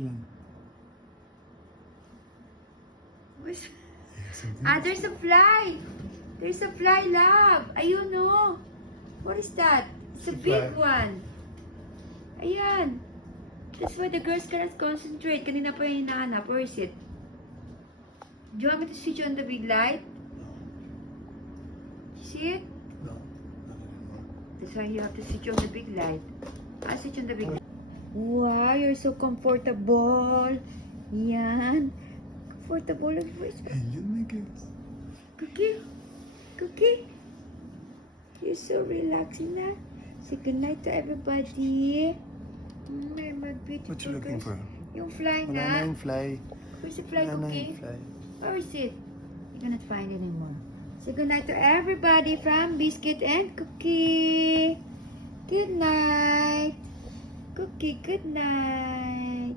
lang. There's a fly. There's a fly, love. Ayun, no. What is that? It's a big one. Ayan. That's why the girls cannot concentrate. Kanina pa yung hinahanap. Where is it? Do you want me to switch on the big light? See it? No, not anymore. That's why you have to switch on the big light. I'll switch on the big light. Wow, you're so comfortable. Yan. Comfortable ang voice. And you make it. Cookie? Cookie? You're so relaxing na. Say goodnight to everybody. My beautiful What you looking girls. for? Yung fly Wala na nga. yung fly. Where's the fly, Wala na Cookie? yung fly. Where is it? You cannot find it anymore. Say goodnight to everybody from Biscuit and Cookie. Good night. Cookie, good night.